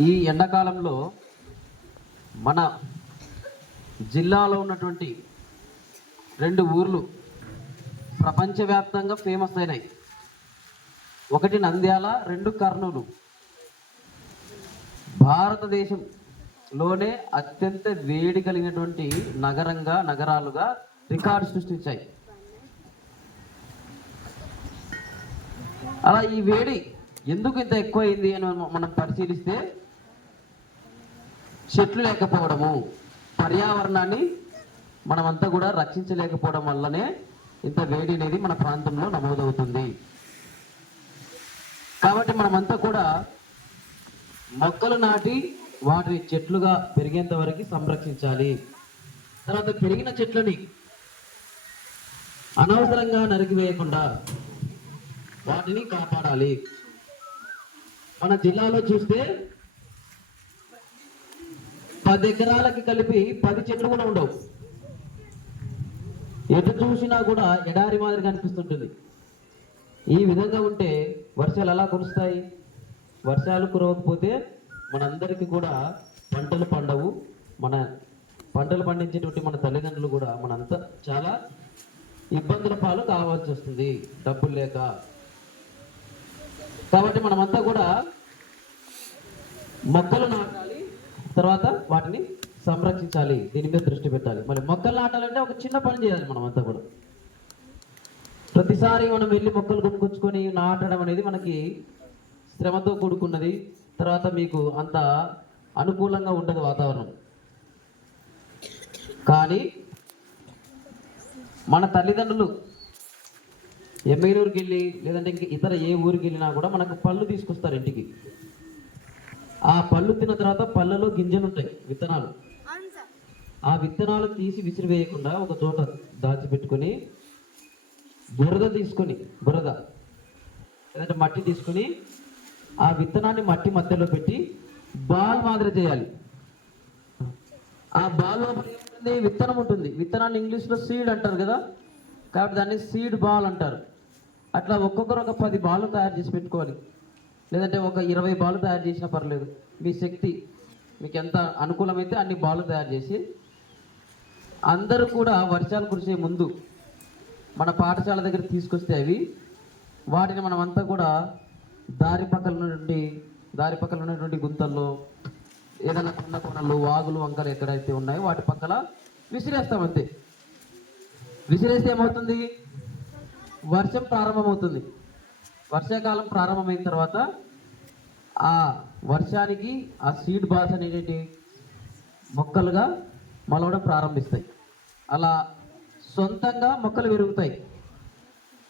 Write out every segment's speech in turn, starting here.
ఈ ఎండాకాలంలో మన జిల్లాలో ఉన్నటువంటి రెండు ఊర్లు ప్రపంచవ్యాప్తంగా ఫేమస్ అయినాయి. ఒకటి నంద్యాల రెండు కర్నూలు. భారతదేశంలోనే అత్యంత వేడి కలిగినటువంటి నగరంగా నగరాలుగా రికార్డు సృష్టించాయి. అలా ఈ వేడి ఎందుకు ఇంత ఎక్కువైంది అని మనం- మనం పరిశీలిస్తే చెట్లు లేకపోవడము పర్యావరణాన్ని మనమంతా కూడా రక్షించలేకపోవడం వల్లనే ఇంత వేడి అనేది మన ప్రాంతంలో నమోదవుతుంది. కాబట్టి మనమంతా కూడా మొక్కలు నాటి వాటిని చెట్లుగా పెరిగేంత వరకు సంరక్షించాలి. తర్వాత పెరిగిన చెట్లని అనవసరంగా నరికివేయకుండా వాటిని కాపాడాలి. మన జిల్లాలో చూస్తే పది ఎకరాలకి కలిపి పది చెట్లు కూడా ఉండవు. ఎటు చూసినా కూడా ఎడారి మాదిరి కనిపిస్తుంటుంది ఈ విధంగా ఉంటే వర్షాలు ఎలా కురుస్తాయి? వర్షాలు కురవకపోతే మనందరికీ కూడా పంటలు పండవు. మన పంటలు పండించేటువంటి మన తల్లిదండ్రులు కూడా మనంతా చాలా ఇబ్బందుల పాలు కావాల్సి వస్తుంది డబ్బులు లేక. కాబట్టి మనమంతా కూడా మొక్కలు నాటాలి తర్వాత వాటిని సంరక్షించాలి. దీని మీద దృష్టి పెట్టాలి. మరి మొక్కలు నాటాలంటే ఒక చిన్న పని చేయాలి మనమంతా కూడా. ప్రతిసారి మనం వెళ్ళి మొక్కలు కొనుక్కొచ్చుకొని నాటడం అనేది మనకి శ్రమతో కూడుకున్నది. తర్వాత మీకు అంత అనుకూలంగా ఉండదు వాతావరణం. కానీ మన తల్లిదండ్రులు ఎమ్మెగనూరుకి వెళ్ళి లేదంటే ఇంక ఇతర ఏ ఊరికి వెళ్ళినా కూడా మనకు పళ్ళు తీసుకొస్తారు ఇంటికి. ఆ పళ్ళు తిన్న తర్వాత పళ్ళలో గింజలు ఉంటాయి విత్తనాలు. ఆ విత్తనాలు తీసి విసిరివేయకుండా ఒక చోట దాచిపెట్టుకొని బురద తీసుకొని బురద లేదంటే మట్టి తీసుకొని ఆ విత్తనాన్ని మట్టి మధ్యలో పెట్టి బాల్ మాదిరి చేయాలి. ఆ బాల్ లోపల ఏముంటుంది? విత్తనం ఉంటుంది. విత్తనాన్ని ఇంగ్లీష్లో సీడ్ అంటారు కదా? కాబట్టి దాన్ని సీడ్ బాల్ అంటారు. అట్లా ఒక్కొక్కరు ఒక పది బాల్ తయారు చేసి పెట్టుకోవాలి. లేదంటే ఒక ఇరవై బాల్ తయారు చేసినా పర్లేదు. మీ శక్తి మీకు ఎంత అనుకూలమైతే అన్ని బాల్ తయారు చేసి అందరూ కూడా వర్షాలు కురిసే ముందు మన పాఠశాల దగ్గర తీసుకొస్తే అవి వాటిని మనమంతా కూడా దారి పక్కల నుండి దారి పక్కల ఉన్నటువంటి గుంతల్లో ఏదైనా చిన్న కొనలు వాగులు వంకలు ఎక్కడైతే ఉన్నాయో వాటి పక్కల విసిరేస్తాం అంతే. విసిరేస్తే ఏమవుతుంది? వర్షం ప్రారంభమవుతుంది. వర్షాకాలం ప్రారంభమైన తర్వాత ఆ వర్షానికి ఆ సీడ్ బాల్స్ అనేటి మొక్కలుగా మొలవడం ప్రారంభిస్తాయి. అలా సొంతంగా మొక్కలు పెరుగుతాయి.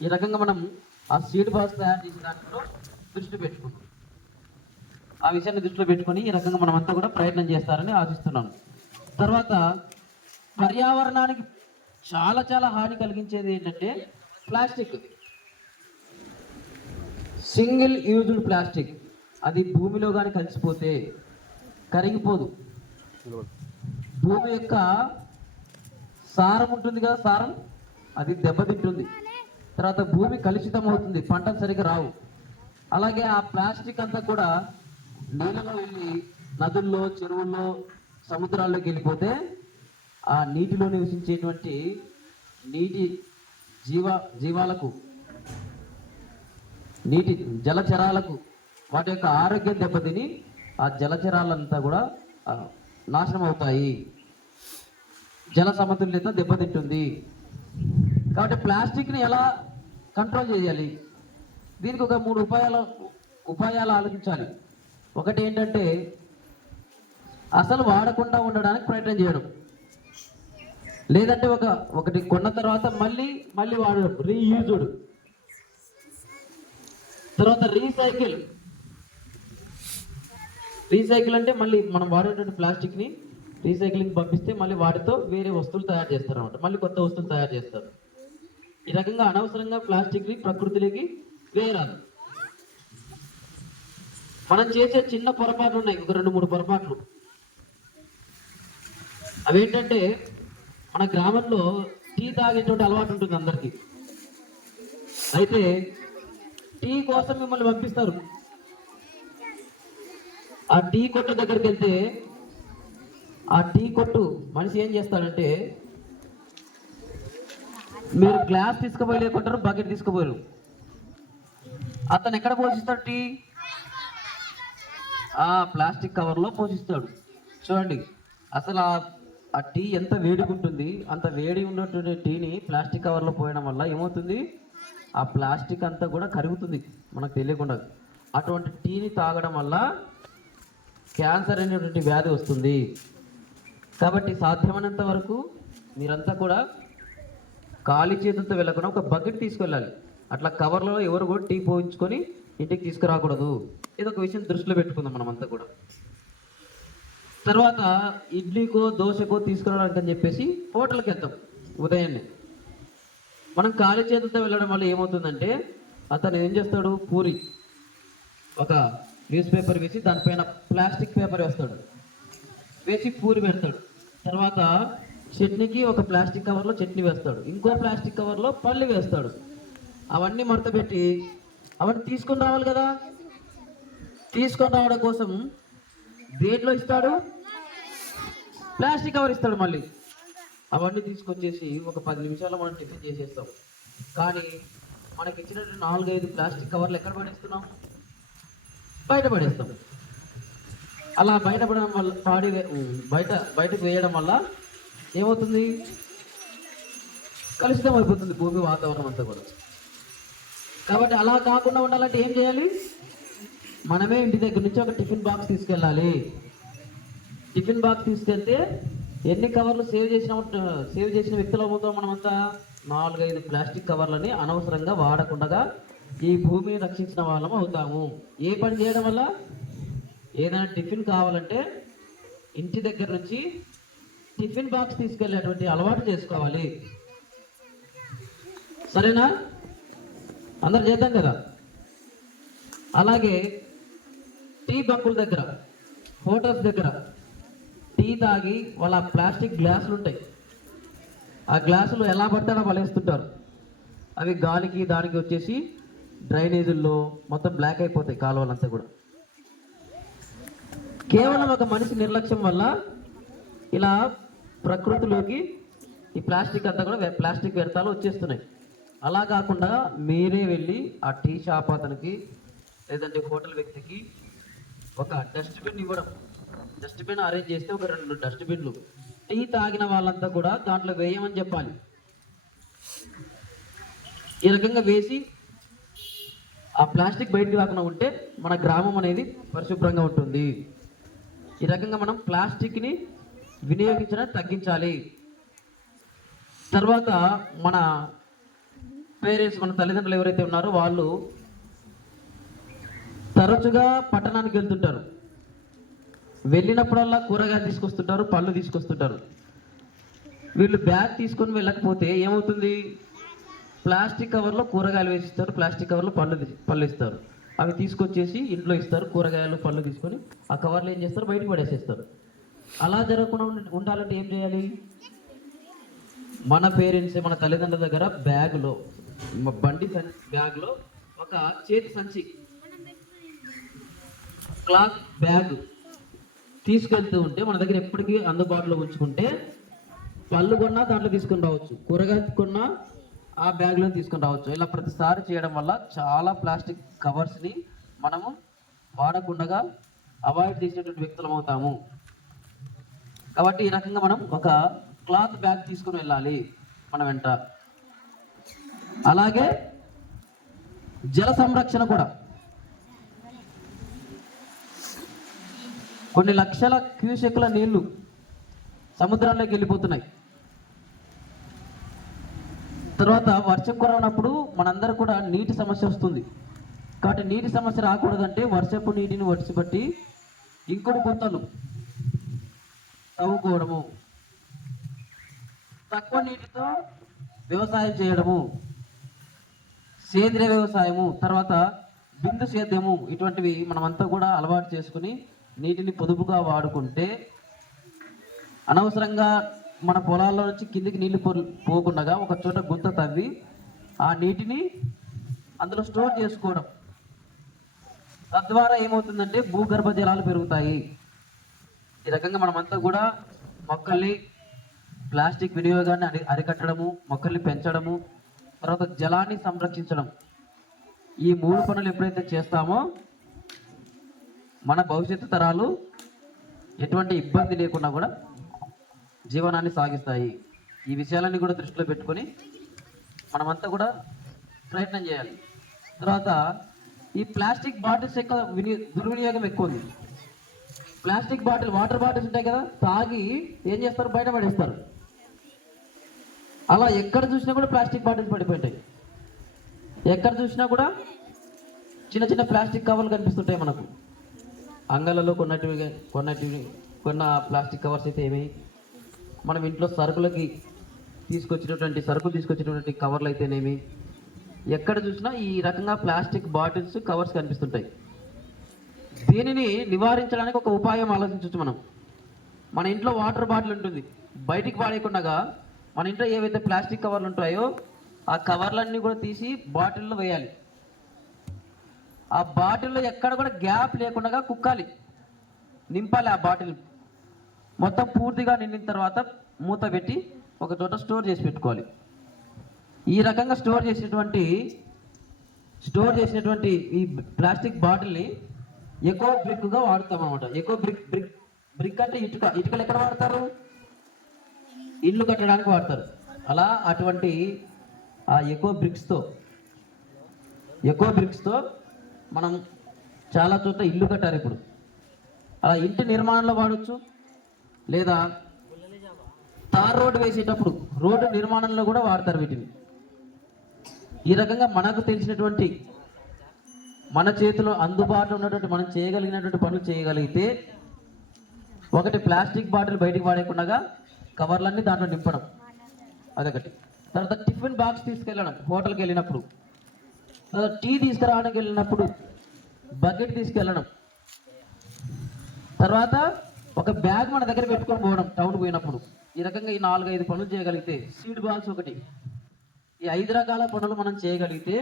ఈ రకంగా మనం ఆ సీడ్ బాల్స్ తయారు చేసే దాంట్లో దృష్టి పెట్టుకుంటాం. ఆ విషయాన్ని దృష్టిలో పెట్టుకొని ఈ రకంగా మనం అంతా కూడా ప్రయత్నం చేస్తారని ఆశిస్తున్నాను. తర్వాత పర్యావరణానికి చాలా చాలా హాని కలిగించేది ఏంటంటే ప్లాస్టిక్. Single used plastic. అది భూమిలో కానీ కలిసిపోతే కరిగిపోదు. భూమి యొక్క సారం ఉంటుంది కదా సారం? అది దెబ్బతింటుంది. తర్వాత భూమి కలుషితం అవుతుంది పంటలు సరిగ్గా రావు. అలాగే ఆ ప్లాస్టిక్ అంతా కూడా నీళ్ళలో వెళ్ళి నదుల్లో చెరువుల్లో సముద్రాల్లోకి వెళ్ళిపోతే ఆ నీటిలో నివసించేటువంటి నీటి జీవ జీవాలకు నీటి జలచరాలకు వాటి యొక్క ఆరోగ్యం దెబ్బతిని ఆ జలచరాలంతా కూడా నాశనం అవుతాయి. జల సమతుల్యత దెబ్బతింటుంది. కాబట్టి ప్లాస్టిక్ని ఎలా కంట్రోల్ చేయాలి? దీనికి ఒక మూడు ఉపాయాలు ఉపాయాలు ఆలోచించాలి. ఒకటి ఏంటంటే అసలు వాడకుండా ఉండడానికి ప్రయత్నం చేయడం. లేదంటే ఒక ఒకటి కొన్న తర్వాత మళ్ళీ మళ్ళీ వాడడం. రీయూజ్డ్ తర్వాత రీసైకిల్ రీసైకిల్ అంటే మళ్ళీ మనం వాడేటువంటి ప్లాస్టిక్ని రీసైక్లింగ్ పంపిస్తే మళ్ళీ వాటితో వేరే వస్తువులు తయారు చేస్తారు అనమాట మళ్ళీ కొత్త వస్తువులు తయారు చేస్తారు. ఈ రకంగా అనవసరంగా ప్లాస్టిక్ని ప్రకృతిలోకి వేయరాదు. మనం చేసే చిన్న పొరపాట్లు ఉన్నాయి. ఒక రెండు మూడు పొరపాట్లు. అవేంటంటే మన గ్రామంలో టీ తాగేటువంటి అలవాటు ఉంటుంది అందరికీ. అయితే టీ కోసం మిమ్మల్ని పంపిస్తారు. ఆ టీ కొట్టు దగ్గరికి వెళ్తే ఆ టీ కొట్టు మనిషి ఏం చేస్తాడంటే మీరు గ్లాస్ తీసుకుపోయి లేకుంటారు బకెట్ తీసుకుపోయారు అతను ఎక్కడ పోషిస్తాడు టీ? ఆ ప్లాస్టిక్ కవర్లో పోషిస్తాడు. చూడండి అసలు ఆ ఆ టీ ఎంత వేడిగా ఉంటుంది అంత వేడి ఉన్నటువంటి టీని ప్లాస్టిక్ కవర్లో పోయడం వల్ల ఏమవుతుంది? ఆ ప్లాస్టిక్ అంతా కూడా కరుగుతుంది. మనకు తెలియకుండా. అటువంటి టీని తాగడం వల్ల క్యాన్సర్ అనేటువంటి వ్యాధి వస్తుంది. కాబట్టి సాధ్యమైనంత వరకు మీరంతా కూడా ఖాళీ చేతులతో వెళ్ళకుండా ఒక బకెట్ తీసుకెళ్ళాలి. అట్లా కవర్లలో ఎవరు కూడా టీ పోయించుకొని ఇంటికి తీసుకురాకూడదు. ఇది ఒక విషయం దృష్టిలో పెట్టుకుందాం మనమంతా కూడా. తర్వాత ఇడ్లీకో దోశకో తీసుకురావడానికి అని చెప్పేసి హోటల్కి వెళ్తాం ఉదయాన్నే. మనం ఖాళీ చేతులతో వెళ్ళడం వల్ల ఏమవుతుందంటే అతను ఏం చేస్తాడు? పూరి. ఒక న్యూస్ పేపర్ వేసి దానిపైన ప్లాస్టిక్ పేపర్ వేస్తాడు. వేసి పూరి పెడతాడు. తర్వాత చట్నీకి ఒక ప్లాస్టిక్ కవర్లో చట్నీ వేస్తాడు. ఇంకో ప్లాస్టిక్ కవర్లో పల్లి వేస్తాడు. అవన్నీ మడతపెట్టి అవన్నీ తీసుకొని రావాలి కదా? తీసుకొని రావడం కోసం దేంట్లో ఇస్తాడు? ప్లాస్టిక్ కవర్ ఇస్తాడు మళ్ళీ. అవన్నీ తీసుకొచ్చేసి ఒక పది నిమిషాల్లో మనం టిఫిన్ చేసేస్తాం. కానీ మనకి ఇచ్చినట్టు నాలుగైదు ప్లాస్టిక్ కవర్లు ఎక్కడ పడేస్తున్నాం? బయట పడేస్తాం. అలా బయట పడడం వల్ల పాడి బయట బయటకు వేయడం వల్ల ఏమవుతుంది? కలుషితం అయిపోతుంది భూమి వాతావరణం అంతా కూడా. కాబట్టి అలా కాకుండా ఉండాలంటే ఏం చేయాలి? మనమే ఇంటి దగ్గర నుంచి ఒక టిఫిన్ బాక్స్ తీసుకెళ్ళాలి. టిఫిన్ బాక్స్ తీసుకెళ్తే ఎన్ని కవర్లు సేవ్ చేసిన సేవ్ చేసిన వ్యక్తులు మనమంతా నాలుగైదు ప్లాస్టిక్ కవర్లని అనవసరంగా వాడకుండా ఈ భూమిని రక్షించిన వాళ్ళం అవుతాము. ఏ పని చేయడం వల్ల? ఏదైనా టిఫిన్ కావాలంటే ఇంటి దగ్గర నుంచి టిఫిన్ బాక్స్ తీసుకెళ్ళేటువంటి అలవాటు చేసుకోవాలి. సరేనా? అందరు చేద్దాం కదా? అలాగే టీ బంకుల దగ్గర హోటల్స్ దగ్గర టీ తాగి వాళ్ళ ప్లాస్టిక్ గ్లాసులు ఉంటాయి ఆ గ్లాసులు ఎలా పట్టారో పలేస్తుంటారు అవి గాలికి దానికి వచ్చేసి డ్రైనేజీల్లో మొత్తం బ్లాక్ అయిపోతాయి కాలువలంతా కూడా. కేవలం ఒక మనిషి నిర్లక్ష్యం వల్ల ఇలా ప్రకృతిలోకి ఈ ప్లాస్టిక్ అంతా కూడా ప్లాస్టిక్ వ్యర్థాలు వచ్చేస్తున్నాయి. అలా కాకుండా మీరే వెళ్ళి ఆ టీ షాప్ అతనికి లేదంటే హోటల్ వ్యక్తికి ఒక డస్ట్బిన్ ఇవ్వడం. డస్ట్బిన్ అరేంజ్ చేస్తే ఒక రెండు డస్ట్బిన్లు టీ తాగిన వాళ్ళంతా కూడా దాంట్లో వేయమని చెప్పాలి. ఈ రకంగా వేసి ఆ ప్లాస్టిక్ బయటికి రాకుండా ఉంటే మన గ్రామం అనేది పరిశుభ్రంగా ఉంటుంది. ఈ రకంగా మనం ప్లాస్టిక్ని వినియోగించడం తగ్గించాలి. తర్వాత మన పేరెంట్స్ మన తల్లిదండ్రులు ఎవరైతే ఉన్నారో వాళ్ళు తరచుగా పట్టణానికి వెళ్తుంటారు. వెళ్ళినప్పుడల్లా కూరగాయలు తీసుకొస్తుంటారు పళ్ళు తీసుకొస్తుంటారు. వీళ్ళు బ్యాగ్ తీసుకొని వెళ్ళకపోతే ఏమవుతుంది? ప్లాస్టిక్ కవర్లో కూరగాయలు వేసిస్తారు ప్లాస్టిక్ కవర్లో పళ్ళు పళ్ళు ఇస్తారు. అవి తీసుకొచ్చేసి ఇంట్లో ఇస్తారు కూరగాయలు పళ్ళు తీసుకొని ఆ కవర్లు ఏం చేస్తారు? బయటకు పడేసేస్తారు. అలా జరగకుండా ఉండాలంటే ఏం చేయాలి? మన పేరెంట్స్ మన తల్లిదండ్రుల దగ్గర బ్యాగులో బండి సంచి బ్యాగ్లో ఒక చేతి సంచి క్లాత్ బ్యాగ్ తీసుకెళ్తూ ఉంటే మన దగ్గర ఎప్పటికీ అందుబాటులో ఉంచుకుంటే పళ్ళు కొన్నా దాంట్లో తీసుకొని రావచ్చు. కూరగాయలు కొన్నా ఆ బ్యాగ్లో తీసుకొని రావచ్చు. ఇలా ప్రతిసారి చేయడం వల్ల చాలా ప్లాస్టిక్ కవర్స్ని మనము వాడకుండా అవాయిడ్ చేసేటువంటి వ్యక్తులం అవుతాము. కాబట్టి ఈ రకంగా మనం ఒక క్లాత్ బ్యాగ్ తీసుకుని వెళ్ళాలి మన వెంట. అలాగే జల సంరక్షణ కూడా. కొన్ని లక్షల క్యూసెక్ల నీళ్ళు సముద్రంలోకి వెళ్ళిపోతున్నాయి. తర్వాత వర్షం కురవనప్పుడు మనందరూ కూడా నీటి సమస్య వస్తుంది. కాబట్టి నీటి సమస్య రాకూడదంటే వర్షపు నీటిని వడిచిబట్టి ఇంకొక గుంతలు తవ్వుకోవడము తక్కువ నీటితో వ్యవసాయం చేయడము సేంద్రియ వ్యవసాయము తర్వాత బిందు సేద్యము ఇటువంటివి మనమంతా కూడా అలవాటు చేసుకుని నీటిని పొదుపుగా వాడుకుంటే అనవసరంగా మన పొలాల్లో నుంచి కిందికి నీళ్ళు పో పోకుండా ఒక చోట గుంత తవ్వి ఆ నీటిని అందులో స్టోర్ చేసుకోవడం. తద్వారా ఏమవుతుందంటే భూగర్భ జలాలు పెరుగుతాయి. ఈ రకంగా మనమంతా కూడా మొక్కల్ని ప్లాస్టిక్ వినియోగాన్ని అరి అరికట్టడము మొక్కల్ని పెంచడము తర్వాత జలాన్ని సంరక్షించడం. ఈ మూడు పనులు ఎప్పుడైతే చేస్తామో మన భవిష్యత్తు తరాలు ఎటువంటి ఇబ్బంది లేకుండా కూడా జీవనాన్ని సాగిస్తాయి. ఈ విషయాలన్నీ కూడా దృష్టిలో పెట్టుకొని మనమంతా కూడా ప్రయత్నం చేయాలి. తర్వాత ఈ ప్లాస్టిక్ బాటిల్స్ యొక్క విని దుర్వినియోగం ఎక్కువ ఉంది. ప్లాస్టిక్ బాటిల్ వాటర్ బాటిల్స్ ఉంటాయి కదా తాగి ఏం చేస్తారు? బయట పడేస్తారు. అలా ఎక్కడ చూసినా కూడా ప్లాస్టిక్ బాటిల్స్ పడిపోయింటాయి. ఎక్కడ చూసినా కూడా చిన్న చిన్న ప్లాస్టిక్ కవర్లు కనిపిస్తుంటాయి మనకు. అంగళ్ళలో కొన్నటివి కొన్నటివి కొన్న ప్లాస్టిక్ కవర్స్ అయితే ఏమి? మనం ఇంట్లో సరుకులకి తీసుకొచ్చినటువంటి సరుకులు తీసుకొచ్చినటువంటి కవర్లు అయితేనేమి ఎక్కడ చూసినా ఈ రకంగా ప్లాస్టిక్ బాటిల్స్ కవర్స్ కనిపిస్తుంటాయి. దీనిని నివారించడానికి ఒక ఉపాయం ఆలోచించవచ్చు మనం. మన ఇంట్లో వాటర్ బాటిల్ ఉంటుంది. బయటికి పాడేయకుండా మన ఇంట్లో ఏవైతే ప్లాస్టిక్ కవర్లు ఉంటాయో ఆ కవర్లన్నీ కూడా తీసి బాటిల్లో వేయాలి. ఆ బాటిల్లో ఎక్కడ కూడా గ్యాప్ లేకుండా కుక్కాలి. నింపాలి ఆ బాటిల్. మొత్తం పూర్తిగా నిండిన తర్వాత మూత పెట్టి ఒక చోట స్టోర్ చేసి పెట్టుకోవాలి. ఈ రకంగా స్టోర్ చేసినటువంటి స్టోర్ చేసినటువంటి ఈ ప్లాస్టిక్ బాటిల్ని ఎకో బ్రిక్గా వాడతాం అనమాట ఎకో బ్రిక్ బ్రిక్ బ్రిక్ అంటే ఇటుక ఇటుకలు ఎక్కడ వాడతారు? ఇల్లు కట్టడానికి వాడతారు. అలా అటువంటి ఆ ఎకో బ్రిక్స్తో ఎకో బ్రిక్స్తో మనం చాలా చోట్ల ఇల్లు కట్టారు ఇప్పుడు. అలా ఇంటి నిర్మాణంలో వాడచ్చు లేదా తార్ రోడ్డు వేసేటప్పుడు రోడ్డు నిర్మాణంలో కూడా వాడతారు వీటిని. ఈ రకంగా మనకు తెలిసినటువంటి మన చేతిలో అందుబాటులో ఉన్నటువంటి మనం చేయగలిగినటువంటి పనులు చేయగలిగితే ఒకటి ప్లాస్టిక్ బాటిల్ బయటికి వాడేకుండా కవర్లన్నీ దాంట్లో నింపడం. అదొకటి. తర్వాత టిఫిన్ బాక్స్ తీసుకెళ్ళడం హోటల్కి వెళ్ళినప్పుడు. టీ తీసుకురావడానికి వెళ్ళినప్పుడు బకెట్ తీసుకెళ్ళడం. తర్వాత ఒక బ్యాగ్ మన దగ్గర పెట్టుకొని పోవడం టౌన్ పోయినప్పుడు. ఈ రకంగా ఈ నాలుగు ఐదు పనులు చేయగలిగితే సీడ్ బాల్స్ ఒకటి. ఈ ఐదు రకాల పనులు మనం చేయగలిగితే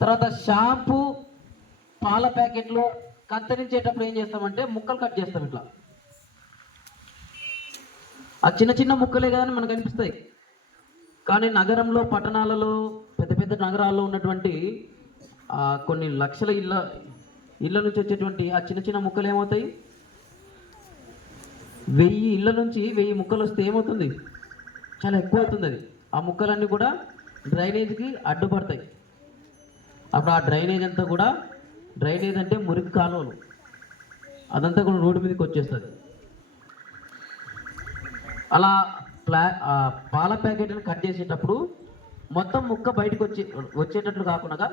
తర్వాత షాంపూ పాల ప్యాకెట్లు కత్తిరించేటప్పుడు ఏం చేస్తామంటే ముక్కలు కట్ చేస్తాం ఇట్లా. ఆ చిన్న చిన్న ముక్కలే కానీ మనకు అనిపిస్తాయి కానీ నగరంలో పట్టణాలలో పెద్ద పెద్ద నగరాల్లో ఉన్నటువంటి కొన్ని లక్షల ఇళ్ళ ఇళ్ళ నుంచి వచ్చేటువంటి ఆ చిన్న చిన్న ముక్కలు ఏమవుతాయి? వెయ్యి ఇళ్ళ నుంచి వెయ్యి ముక్కలు వస్తే ఏమవుతుంది? చాలా ఎక్కువ అవుతుంది అది. ఆ ముక్కలన్నీ కూడా డ్రైనేజ్కి అడ్డుపడతాయి. అప్పుడు ఆ డ్రైనేజ్ అంతా కూడా డ్రైనేజ్ అంటే మురికి కాలువలు. అదంతా కూడా రోడ్డు మీదకి వచ్చేస్తుంది. అలా ప్లా పాల ప్యాకెట్ని కట్ చేసేటప్పుడు మొత్తం ముక్క బయటకు వచ్చే వచ్చేటట్లు కాకుండా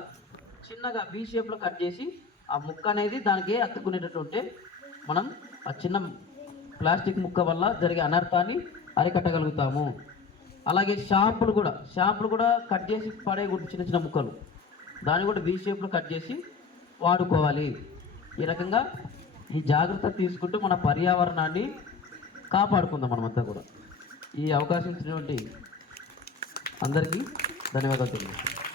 చిన్నగా బీ షేప్లో కట్ చేసి ఆ ముక్క అనేది దానికి అతుక్కునేటట్టు ఉంటే మనం ఆ చిన్న ప్లాస్టిక్ ముక్క వల్ల జరిగే అనర్థాన్ని అరికట్టగలుగుతాము. అలాగే షాంపులు కూడా షాంపులు కూడా కట్ చేసి పడేయకూడదు చిన్న చిన్న ముక్కలు. దాన్ని కూడా బీ షేప్లో కట్ చేసి వాడుకోవాలి. ఈ రకంగా ఈ జాగ్రత్త తీసుకుంటూ మన పర్యావరణాన్ని కాపాడుకుందాం మనమంతా కూడా. ఈ అవకాశం ఇచ్చినటువంటి అందరికీ ధన్యవాదాలు తెలియజేస్తాను